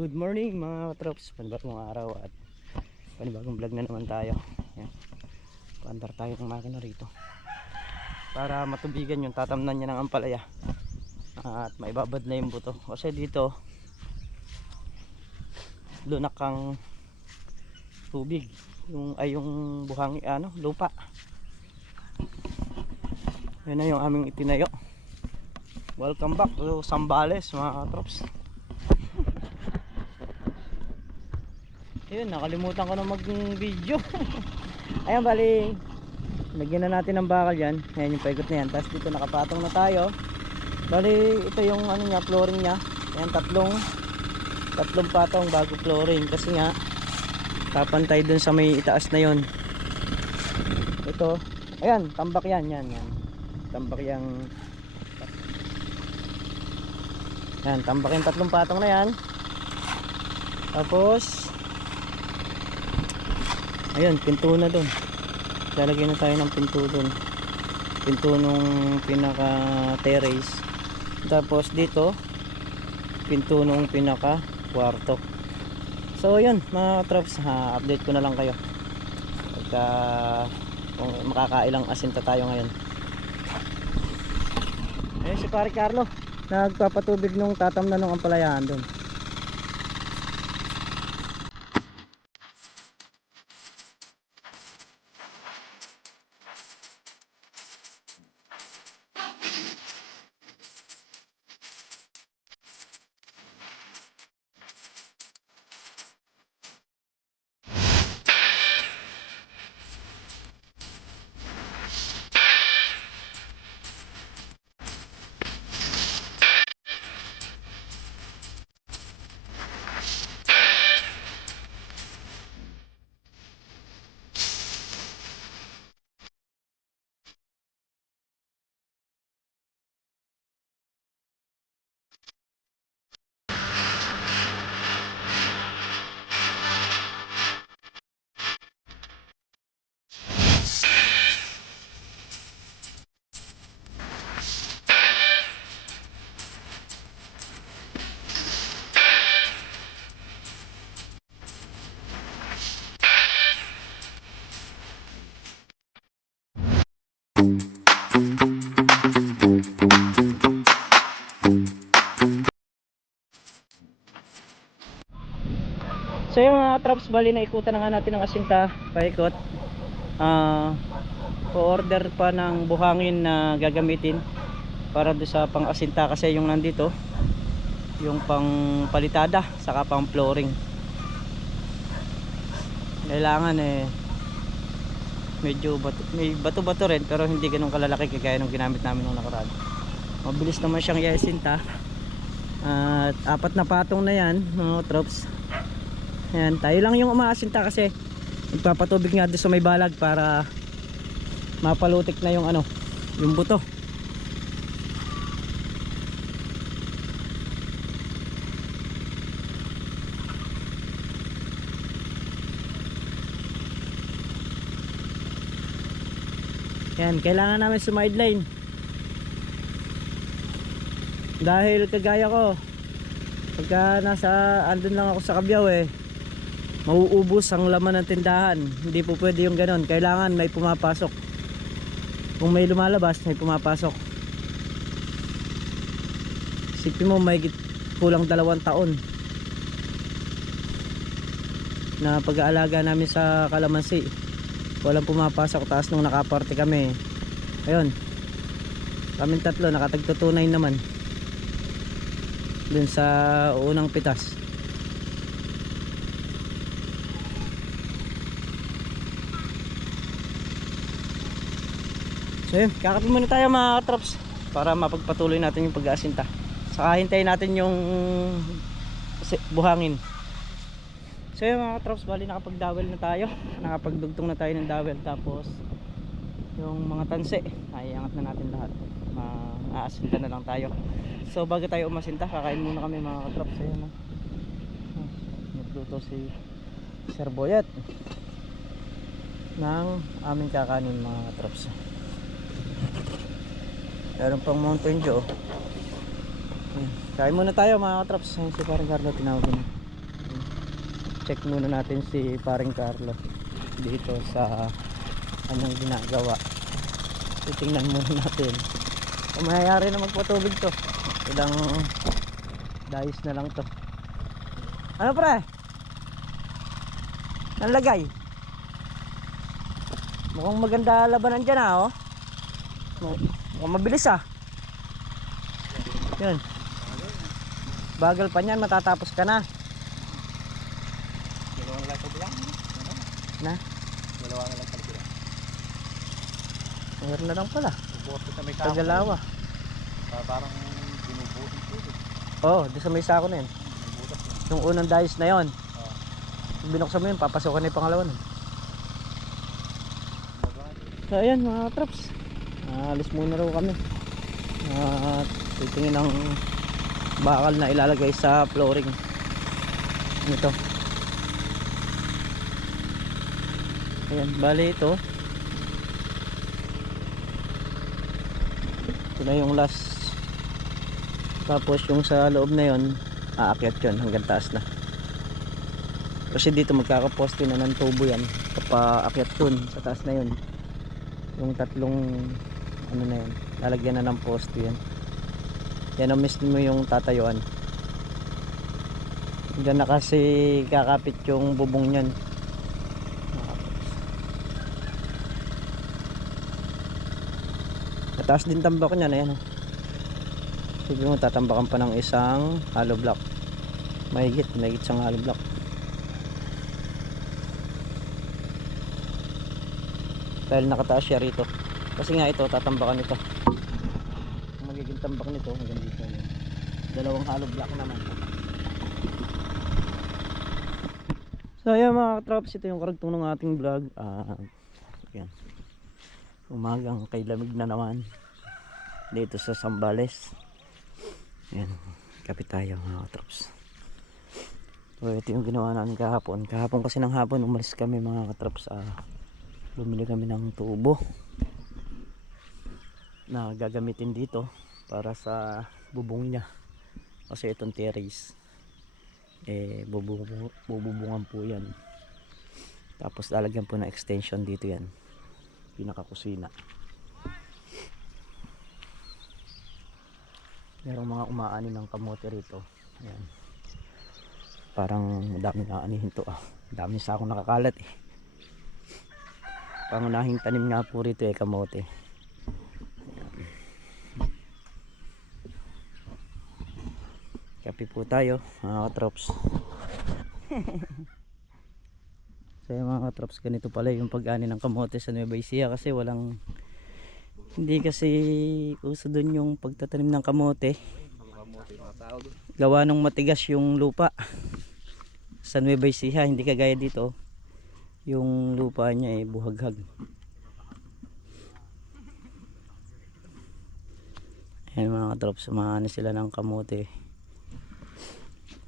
Good morning mga katrops, panibagong araw at panibagong vlog na naman tayo. Yan. Paandar tayo ng makina rito para matubigan yung tatamnan niya ng ampalaya at maibabad na yung buto. Kasi dito lunak kang tubig, yung buhangin, lupa. Yan na yung aming itinayo. Welcome back to Zambales mga katrops. Yun, nakalimutan ko na mag-video. Ayan, bali lagyan na natin ng bakal yan. Ayan yung paikot na yan. Tapos dito nakapatong na tayo. Bali ito yung ano niya, flooring niya. Ayan, tatlong patong bago flooring. Kasi nga tapantay dun sa may itaas na yon. Ito, ayan, tambak yan. Yan. Tambak yang yan, tambak yung tatlong patong na yan. Tapos ayun, pinto na dun. Lalagyan na tayo ng pinto dun. Pinto nung pinaka terrace. Tapos dito pinto nung pinaka kwarto. So yun mga traps, update ko na lang kayo pagka kung makakailang asinta tayo ngayon. Ayun si Pare Carlo, nagpapatubig nung tatamnan nung ampalayahan dun. So yung mga traps, bali na ikutan na nga natin ng asinta, paikot. Po-order pa ng buhangin na gagamitin para do sa pang asinta, kasi yung nandito yung pang palitada saka pang flooring. Kailangan medyo may bato-bato rin, pero hindi ganun kalalaki kagaya nung ginamit namin nung nakaraan. Mabilis naman siyang iasinta. At apat na patong na yan mga traps. Ayan, tayo lang yung umaasinta kasi magpapatubig nga doon sa may balag para mapalutik na yung yung buto. Ayan, kailangan namin sumideline dahil kagaya ko pagka andun lang ako sa Kabyaw mauubos ang laman ng tindahan. Hindi po pwede yung ganon, kailangan may pumapasok. Kung may lumalabas, may pumapasok. Isipin mo, may kulang 2 taon na pag-aalaga namin sa kalamansi, walang pumapasok. Taas nung nakaparte kami, ayun, kaming tatlo nakatagtutunay naman dun sa unang pitas. So yun, kakapin muna tayo mga katrops para mapagpatuloy natin yung pag-aasinta. Saka hintayin natin yung buhangin. So yun mga katrops, bali nakapag-dowel na tayo. Nakapagdugtong na tayo ng dowel. Tapos yung mga tanse ay angat na natin lahat. Aasinta na lang tayo. So bago tayo umasinta, kakain muna kami mga katrops. So yun, nagluto si Sir Boyet ng aming kakanin mga katrops. Meron pang Mountain Dew. Kain muna tayo mga katrops. Si Parang Carlo tinawag na. check muna natin si paring Carlo dito sa anong ginagawa. Titingnan muna natin kung mayayari na magpatubig to. Ilang dayos na lang to. Ano pre? Nalagay. Mukhang maganda labanan dyan ah, oh. Mukhang mabilis ah. Yun. Bagal pa niyan, matatapos ka na. Dalawang lato lang. Na? Dalawa na lang pala. Meron na lang pala. Bubuhat sa may sako. Tagalawa. Parang binubuhat ito. Oo, doon sa may sako na yun. Yung unang dayos na yun. Binuksan mo yun, papasokan na yung pangalawa nun. So ayan mga traps, alis muna raw kami. Titingin ng bakal na ilalagay sa flooring nito. Ayan, bali ito na yung last. Tapos yung sa loob na yon aakyat yun hanggang taas na. Kasi dito magkakaposte na ng tubo yan kapaakyat dun sa taas na yun. Yung tatlong ano na yun, lalagyan na ng poste yan. Yan ang mismo yung tatayuan. Diyan na kasi kakapit yung bubong nyan. Mataas din tambak nyan, ayan. Sige mo, tatambakan pa ng isang hollow block. Mahigit isang hollow block. Dahil nakataas siya rito. Kasi nga ito, tatambakan nito. Ang magiging tambak nito, hanggang dito. Dalawang hollow block naman. So ayan mga katrops, ito yung karagtong ng ating vlog. Yan. Umagang kay lamig na naman. Dito sa Zambales. Yan. Kapit tayo mga katrops. So ito yung ginawa namin kahapon. Kahapon kasi ng hapon, umalis kami mga katrops. Bumili kami ng tubo na gagamitin dito para sa bubong niya. Kasi itong terrace bububungan po yan. Tapos lalagyan po ng extension dito yan, pinakakusina. Merong mga umaani ng kamote rito. Ayan. Parang daming aanihin to Daming sakong nakakalat Pangunahing tanim nga po rito kamote. Kape po tayo mga katrops. So mga katrops, ganito pala yung pag-ani ng kamote sa Nueva Ecija. Kasi hindi kasi uso dun yung pagtatanim ng kamote. Gawa nung matigas yung lupa sa Nueva Ecija, hindi kagaya dito. Yung lupa niya buhaghag. Ayan mga katrops, sumahan sila ng kamote.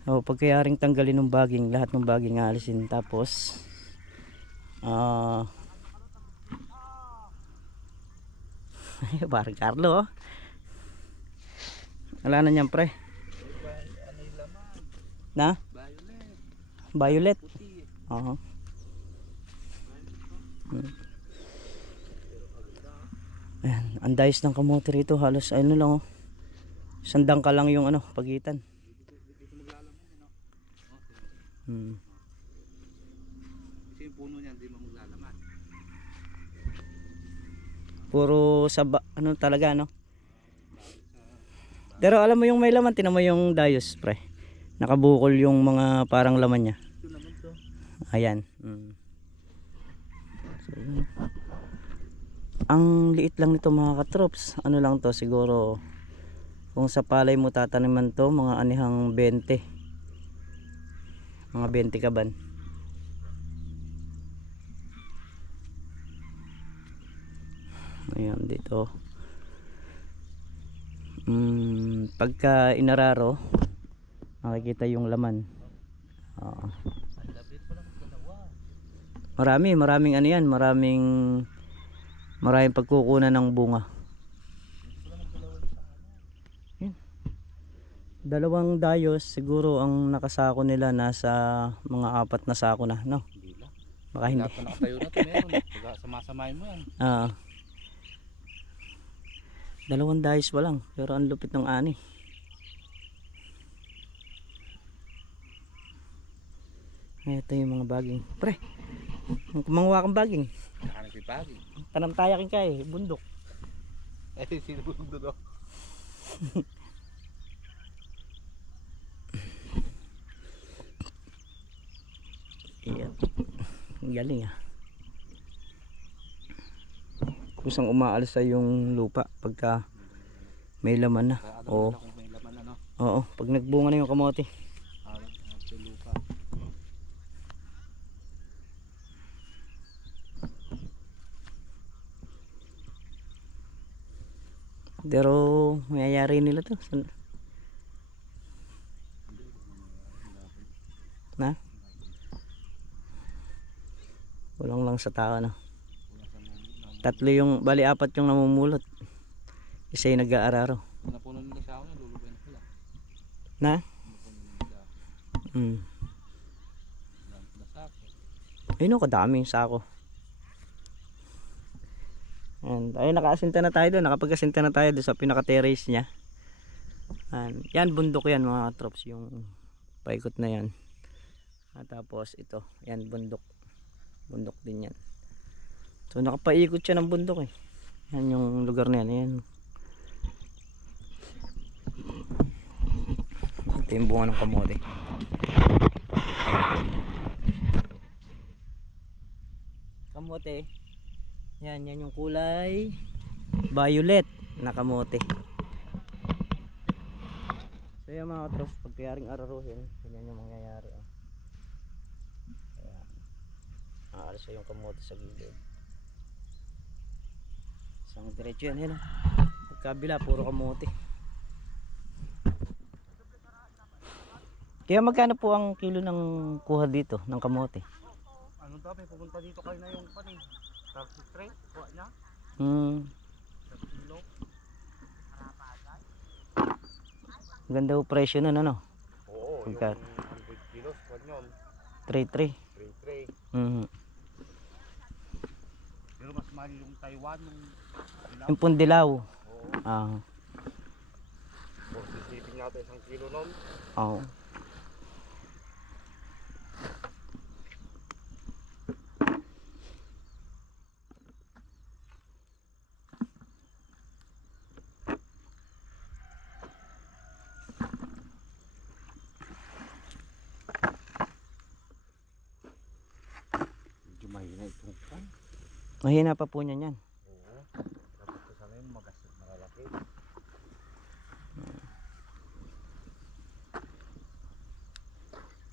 Pagkayaring tanggalin ng baging, lahat ng baging alisin. Tapos parang Carlo wala na niyan pre. Na? Violet. Oo. Ayan, ang dayos ng kamote rito, halos ano lang sandang ka lang yung pagitan. Kasi yung puno niyan hindi mo maglalaman. Puro talaga Pero alam mo yung may laman, tinan mo yung dayos pre. Nakabukol yung mga parang laman niya. Ayan. So, ang liit lang nito mga katrops. Ano lang to siguro, kung sa palay mo tataniman to, mga anihang 20. Mga 20 kaban. Ayan dito. Pagka inararo, makikita yung laman. Maraming yan, maraming pagkukunan ng bunga. Yan. Dalawang dayos siguro ang nakasako nila, nasa mga 4 na sako na, no? Hindi lang. Baka hindi. Lahat na nakatayo na ito meron. Pagka samasamahin mo yan. Ah. Dalawang dayos pa lang, pero ang lupit ng ani. Ito yung mga baging. Pre, kumanguha kang baging. Nakahanap yung pagi. Tanam tayo kin kay bundok. Eh, sinubog doon. Iyan. Ang galing ah. Kusang umaalis sa yung lupa pagka may laman na. Oo. Kung may laman ano. Oo, pag nagbunga na yung kamote. Alam sa lupa. Pero mayayari nila to. Na? Walang lang sa tao na. Tatlo yung, bali 4 yung namumulot. Isa yung nag-aararo. Napuno nila sa akin, lulubay na sila. Na? Napuno nila. Dami sila sa akin. Ayun o, kadaming sako. And, ayun, nakaasinta na tayo doon. Nakapag-asinta na tayo doon sa pinaka-terrace niya. And, yan, bundok yan mga trops. Yung paikot na yan. At tapos ito, yan, bundok. Bundok din yan. So nakapaikot siya ng bundok eh. Yan yung lugar na yan. Ayan. Ito yung bunga ng kamote. Kamote. Yan yung kulay violet na kamote. So yung mga katrops, pag kayaring araruhin, yan yung mangyayari. Oh. Ayan. Aalis yung kamote sa gilid. Isang diretso yan, yun. Pagkabila, puro kamote. Kaya magkano po ang kilo ng kuha dito, ng kamote? Ano daw, may pupunta dito kayo na yung panin. 33, kuha niya. Kilo. Ganda po presyo nun, ano? Oo, Pagka- yung 100 kilos, kuha nyon. 3-3. 33. Pero mas mahal yung Taiwan, yung dilaw. Yung pundilaw. Oo. Ah, O, sisipin natin 1 kilo nun. oo. Medyo mahina itong pan. Mahina pa po niyan yan. Oo. Dapat ko sana yung malalaki.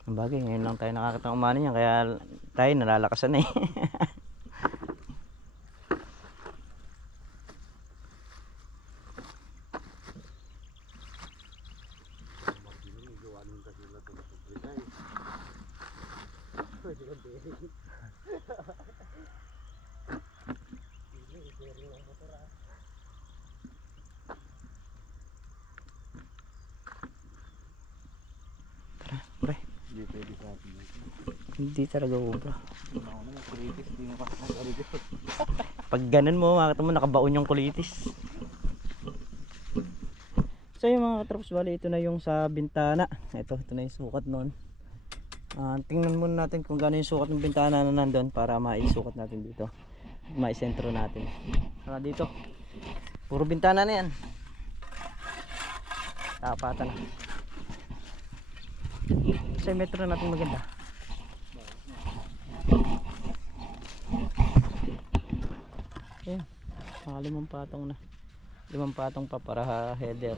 Ang bagay, ngayon lang tayo nakakatang umano niyan, kaya tayo nalalakasan na eh. Pre, Hindi pwede sa atin. hindi talaga ubra. Ako naman, kulitis, hindi mo kasi nag-arigot. Pag ganun mo, makita mo nakabaon yung kulitis. So yung mga katrops, bali ito na yung sa bintana. Ito na yung sukat nun. Tingnan muna natin kung gano'n yung sukat ng bintana na nandun para maisukat natin dito. Maisentro natin. Dito, puro bintana na yan. Tapatan na. Sa metro natin maganda. Ayan, mga 5 patong na. 5 patong pa para header.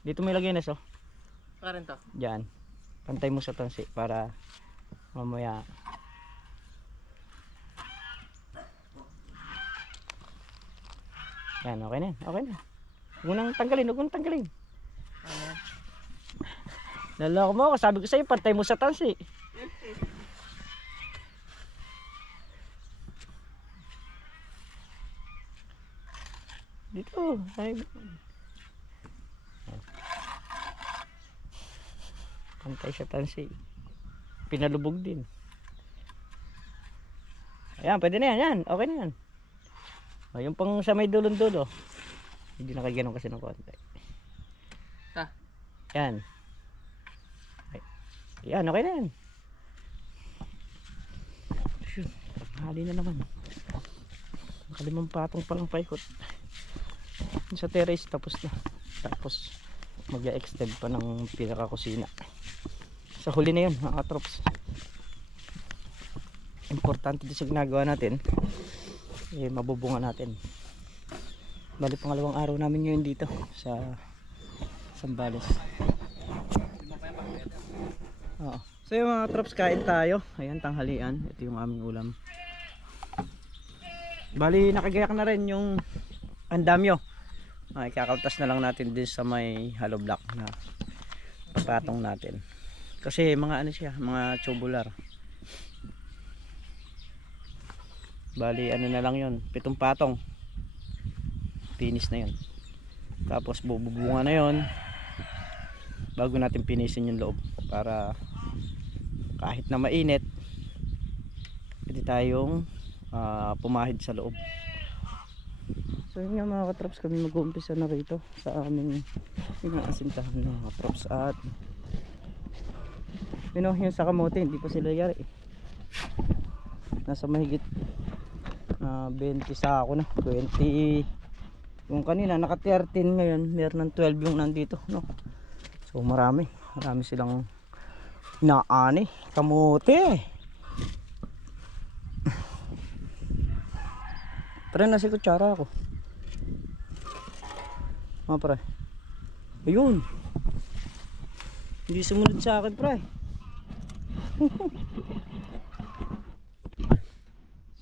Dito may lagay na so. Karen to. Diyan. Pantay mo sa tansi para mamaya. Yan, okay na. Okay na. Huwag mo nang tanggalin, huwag mo nang tanggalin. Naloko mo ako, sabi ko sa'yo, pantay mo sa tansi. Dito. Ay. Pantay siya tansi. Pinalubog din. Ayan, pwede na yan. Yan. Okay na yan. O, yung pang sa may dulon-dulo. Hindi nakaganon kasi ng konti. Yan. Ay. Yan, okay na yan. Shoot. Hali na naman. Nakalimang patong palang paikot. Sa terrace tapos na. Tapos mag-extend pa ng pinaka-kusina. Sa huli na yun mga katrops. Importante din sa ginagawa natin. Eh, mabubunga natin. Bali pangalawang araw namin ngayon dito sa Zambales. Oo. So yung mga trops, kain tayo. Ayan, tanghalian. Ito yung aming ulam. Bali nakagayak na rin yung andamyo. Ay, kakaltas na lang natin din sa may hollow block na patong natin. Kasi mga ano siya, mga tubular. Bali ano na lang yun, 7 patong. Finish na yun. Tapos bubunga na yun bago natin pinisin yung loob para kahit na mainit pwede tayong pumahid sa loob. So yun nga mga katrops, kami mag-uumpisa na rito sa aming inaasintahan ng mga katrops. At yung sa kamote hindi pa sila yari, nasa mahigit 20 sa ako na 20. Yung kanina naka 13, ngayon meron ng 12 yung nandito, no? So marami silang naani kamote. Pre, nasi kutsara ako. Pre. Ayun. Hindi sumunod sa akin, pre.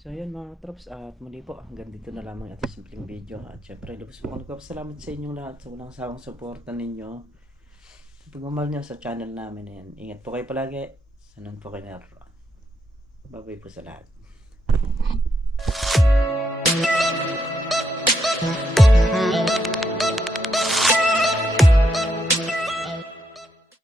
So ayun mga trops, at muli po hanggang dito na lamang ating simpleng video. At syempre lubos po kong nagpapasalamat sa inyong lahat sa walang sawang suporta ninyo sa pagmamahal nyo sa channel namin na yan. Ingat po kayo palagi. Sanan po kayo naroon. Bye bye po sa lahat.